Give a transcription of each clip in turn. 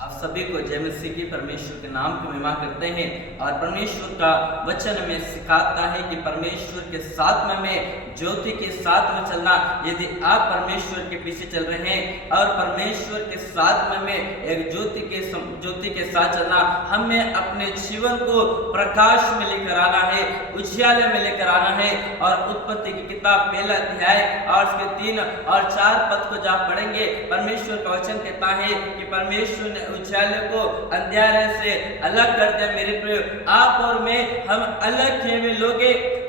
आप सभी को जय मसीह की परमेश्वर के नाम की महिमा करते हैं। और परमेश्वर का वचन में सिखाता है कि परमेश्वर के साथ में ज्योति के साथ में चलना। यदि आप परमेश्वर के पीछे चल रहे हैं और परमेश्वर के साथ में एक ज्योति के साथ चलना, हमें अपने जीवन को प्रकाश में लेकर आना है, उजियाले में लेकर आना है। और उत्पत्ति की किताब पहला अध्याय और उसके 3 और 4 पद को जब पढ़ेंगे, परमेश्वर का वचन कहता है कि परमेश्वर ने उजियाले को अंधेरे से अलग कर दिया। मेरे प्रिय, आप और मैं, हम अलग किए हुए लोग।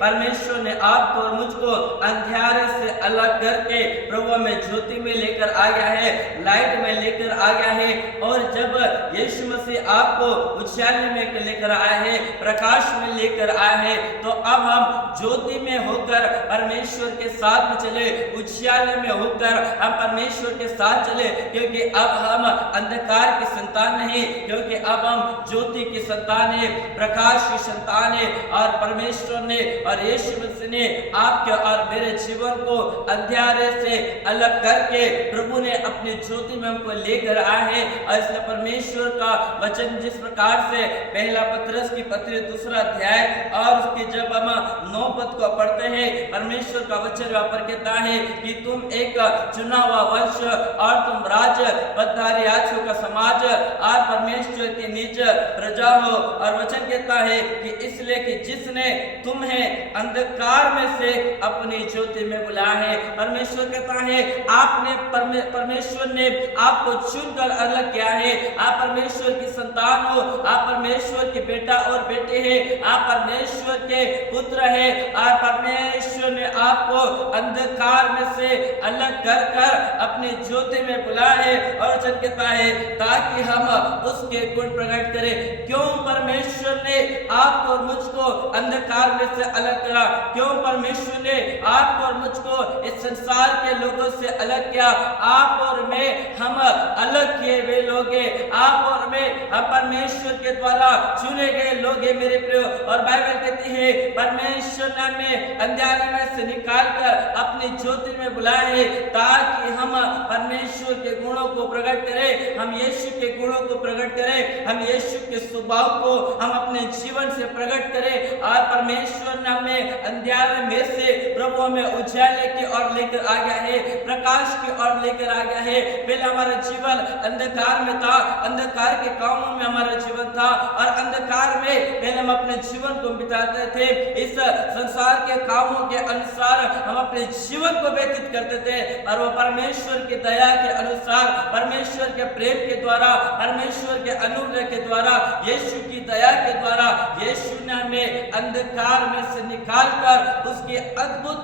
परमेश्वर ने आपको और मुझको अंधेरे से अलग करके प्रभु में ज्योति में लेकर आ गया है, लाइट में लेकर आ गया है। और जब यीशु मसीह आपको उजियाले में लेकर आए हैं, प्रकाश में लेकर आए हैं, तो अब हम ज्योति में होकर परमेश्वर के साथ में चले, उजियाले में होकर हम परमेश्वर के साथ चले। क्योंकि अब हम अंधकार की संतान नहीं, क्योंकि अब हम ज्योति की संतान है, प्रकाश की संतान है। और परमेश्वर ने और यीशु मसीह ने आपके और मेरे जीवन को अंधेरे से अलग करके प्रभु ने अपनी ज्योति में हमको लेकर आए हैं। और इसलिए परमेश्वर का वचन जिस प्रकार से पहला पतरस की पत्री 2 अध्याय और उसके जब हम 9 पद को पढ़ते हैं, परमेश्वर का वचन वहां पर कहता है कि तुम एक चुना हुआ वंश और तुम राज पदधारी याजकों का समाज और परमेश्वर की निज प्रजा हो। और वचन कहता है कि इसलिए कि जिसने तुम्हें अंधकार में से अपनी ज्योति में बुलाया है। परमेश्वर कहता है आपने परमेश्वर ने आपको चुनकर अलग किया है। आप परमेश्वर की संतान हो, आप परमेश्वर के बेटा और बेटे हैं, आप परमेश्वर के पुत्र हैं। और परमेश्वर ने आपको अंधकार में से अलग कर अपनी ज्योति में बुलाया है। और वचन कहता है ताकि हम उसके गुण प्रकट करें। क्यों परमेश्वर ने आपको और मुझको अंधकार में से अलग करा? क्यों परमेश्वर ने आपको और मुझको इस संसार के लोगों से अलग किया? आप और मैं, हम अलग किए हुए लोग हैं। आप और मैं, हम परमेश्वर के द्वारा चुने गए लोग हैं मेरे प्रियो। और बाइबल कहती है परमेश्वर ने हमें अंधेरे में से निकालकर अपनी ज्योति में बुलाए हैं ताकि हम परमेश्वर के गुणों को प्रकट करें, हम यीशु के गुणों को प्रकट करें, हम यीशु के स्वभाव को हम अपने जीवन से प्रकट करें। और परमेश्वर ने हमें अंधेरे में से प्रभु हमें उजाले की ओर लेकर आ गया है, प्रकाश की ओर लेकर आ गया है। पहले हमारा जीवन अंधकार में था, अंधकार के कामों में हमारा जीवन था और अंधकार में पहले हम अपने जीवन को बिताते थे। इस संसार के कामों के अनुसार हम अपने जीवन को व्यतीत करते थे। और वो परमेश्वर की दया के अनुसार, परमेश्वर के प्रेम के द्वारा, परमेश्वर के अनुग्रह के द्वारा, यीशु की दया के द्वारा यीशु ने हमें अंधकार में से निकालकर उसकी अद्भुत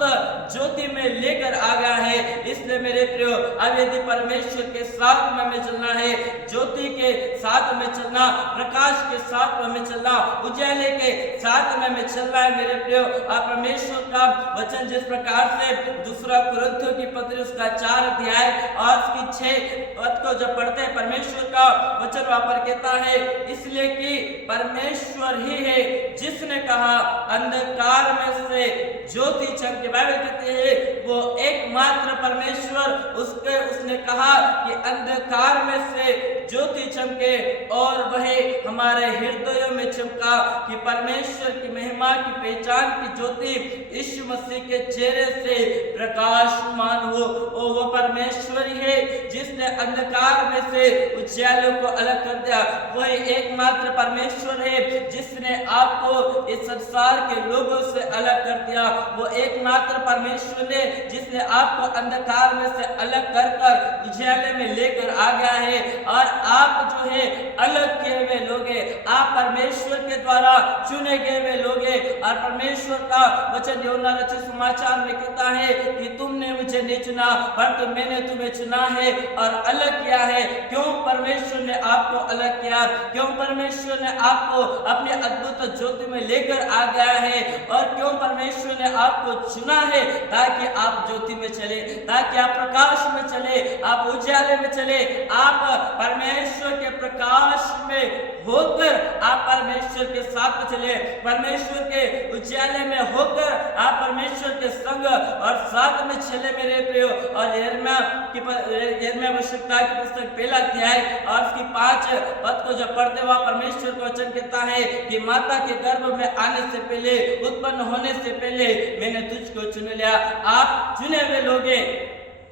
ज्योति में लेकर आ गया है। इसलिए मेरे प्रियो, अब यदि परमेश्वर के साथ में हमें चलना है, ज्योति के साथ में चलना, प्रकाश के साथ में हमें चलना, उजाले के साथ में हमें चलना है मेरे प्रियो। और परमेश्वर का वचन जिस प्रकार से 2 कुरिन्थियों की पत्री उसका 4 अध्याय और उसकी 6 पद को जब पढ़ते हैं, परमेश्वर का वचन वहां पर कहता है इसलिए कि परमेश्वर ही है जिसने कहा अंधकार में से ज्योति चमके। बाइबल कहती है वो एकमात्र परमेश्वर उसने कहा कि अंधकार में से ज्योति चमके और वह हमारे हृदयों में चमका कि परमेश्वर की महिमा की पहचान की ज्योति यीशु मसीह के चेहरे से प्रकाशमान हो। ओ वो परमेश्वर ही है जिसने अंधकार में से उजियाले को अलग कर दिया। वही एकमात्र परमेश्वर है जिसने आपको इस संसार के लोगों से अलग कर दिया। वो एकमात्र परमेश्वर है जिसने आपको अंधकार में से अलग कर उजियाले में लेकर आ गया है। और आप जो है अलग किए हुए लोग हैं, आप परमेश्वर के द्वारा चुने गए हुए लोग हैं। और परमेश्वर का वचन यूहन्ना रचित समाचार में कहता है कि तुमने मुझे नहीं चुना परंतु मैंने तुम्हें चुना है और अलग किया है। क्यों परमेश्वर ने आपको अलग किया? क्यों परमेश्वर ने आपको अपने अद्भुत ज्योति में लेकर आ गया है? और क्यों परमेश्वर ने आपको चुना है? ताकि आप ज्योति में चले, ताकि आप प्रकाश में चले, आप उजाले में चले, आप परमेश्वर के प्रकाश में में होकर आप परमेश्वर के साथ चले, परमेश्वर के उजाले में होकर आप परमेश्वर के संग और साथ में चले मेरे प्रियो। और यिर्मयाह भविष्यवक्ता की पुस्तक पहला अध्याय और उसकी 5 पद को जब पढ़ते हुआ परमेश्वर का वचन कहता है कि माता के गर्भ में आने से पहले, उत्पन्न होने से पहले मैंने तुझको चुन लिया। आप चुने हुए लोग हैं,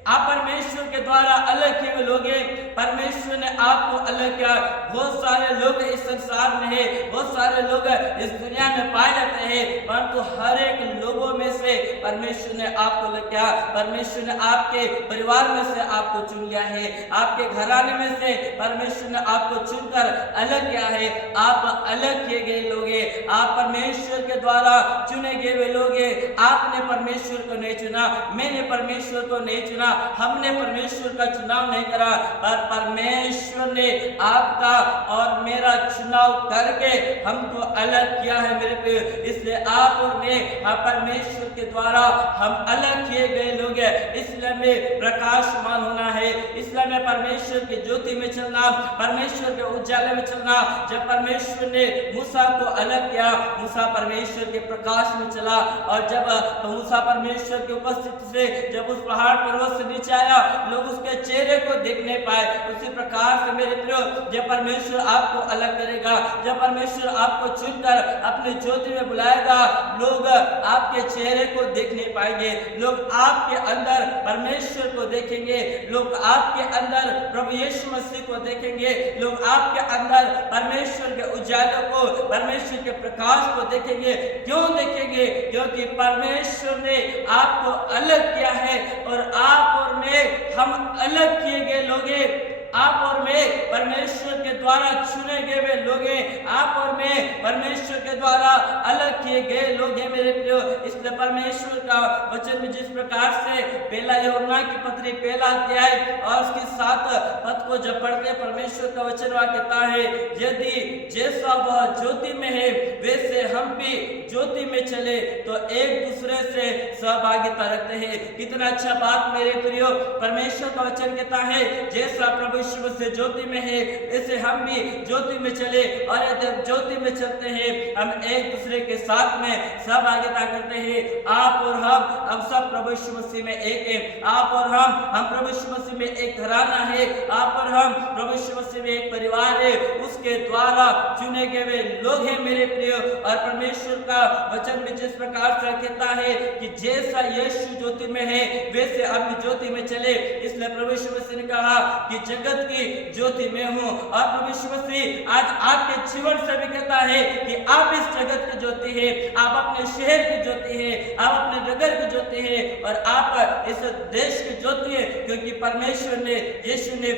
आप परमेश्वर के द्वारा अलग किए हुए लोग हैं, परमेश्वर ने आपको अलग किया। बहुत सारे लोग इस संसार में है, बहुत सारे लोग इस दुनिया में पाए जाते हैं, परंतु हर एक लोगों में से परमेश्वर ने आपको अलग किया। परमेश्वर ने आपके परिवार में से आपको चुन लिया है, आपके घराने में से परमेश्वर ने आपको चुनकर अलग किया है। आप अलग किए गए लोग हैं, आप परमेश्वर के द्वारा चुने गए हुए लोग हैं। आपने परमेश्वर को नहीं चुना, मैंने परमेश्वर को नहीं चुना, हमने परमेश्वर का चुनाव नहीं करा, पर परमेश्वर ने आपका और मेरा चुनाव करके हमको अलग किया है मेरे प्रिय। इसलिए आप और मैं परमेश्वर के द्वारा हम अलग किए गए लोग हैं। इसलिए हमें प्रकाशमान होना है, इसलिए हमें परमेश्वर की ज्योति में चलना, परमेश्वर के उजाले में चलना। जब परमेश्वर ने मूसा को अलग किया, मूसा परमेश्वर के प्रकाश में चला, और जब मूसा परमेश्वर की उपस्थिति से जब उस पहाड़ पर्वत से नीचे आया, लोग उसके चेहरे को देख नहीं पाए। उसी प्रकार से मेरे प्रियो, जब परमेश्वर आपको अलग करेगा, जब परमेश्वर आपको चुनकर अपनी ज्योति में बुलाएगा, लोग आपके चेहरे को देख नहीं पाएंगे, लोग आपके अंदर परमेश्वर को देखेंगे, लोग आपके अंदर प्रभु यीशु मसीह को देखेंगे, लोग आपके अंदर परमेश्वर के उजाले को, परमेश्वर के प्रकाश को देखेंगे। क्यों देखेंगे? क्योंकि परमेश्वर ने आपको अलग किया है, और आप और मैं हम अलग किए गए लोग हैं। आप और मैं परमेश्वर के द्वारा चुने गए हुए लोग हैं, आप और मैं परमेश्वर के द्वारा अलग किए गए लोग हैं मेरे प्रियो। इसलिए परमेश्वर का वचन में जिस प्रकार से पहला यूहन्ना की पत्री पहला अध्याय और उसकी 7 पद को जब पढ़ते परमेश्वर का वचन वह कहता है, यदि जैसा वह ज्योति में है वैसे हम भी ज्योति में चले तो एक दूसरे से सहभागिता रखते हैं। कितना अच्छा बात मेरे प्रियो, परमेश्वर का वचन कहता है जैसा प्रभु यीशु से ज्योति में है ऐसे हम भी ज्योति में चले, और जब ज्योति में चलते हैं हम एक दूसरे के साथ में सहभागिता करते हैं। आप और हम सब प्रभु यीशु मसीह में एक हैं, आप और हम प्रभु यीशु मसीह में एक घराना है, आप और हम प्रभु यीशु मसीह में एक परिवार है, उसके द्वारा चुने गए लोग हैं मेरे प्रिय। और परमेश्वर का वचन भी जिस प्रकार से कहता है कि जैसा यीशु ज्योति में है वैसे हम ज्योति में चले, इसलिए प्रभु यीशु मसीह ने कहा कि जगत की ज्योति में हूं। और प्रभु यीशु मसीह आज आपके जीवन से भी कहता है कि आप इस जगत की ज्योति है, आप अपने शहर की ज्योति है, आप अपने नगर की ज्योति है, और आप इस देश की ज्योति है, क्योंकि परमेश्वर ने, यीशु ने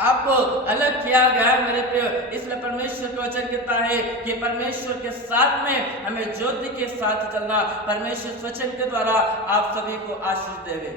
आपको अलग किया गया है मेरे प्रिय। इसलिए परमेश्वर का वचन कहता है कि परमेश्वर के साथ में हमें ज्योति के साथ चलना। परमेश्वर वचन के द्वारा आप सभी को आशीष देवे।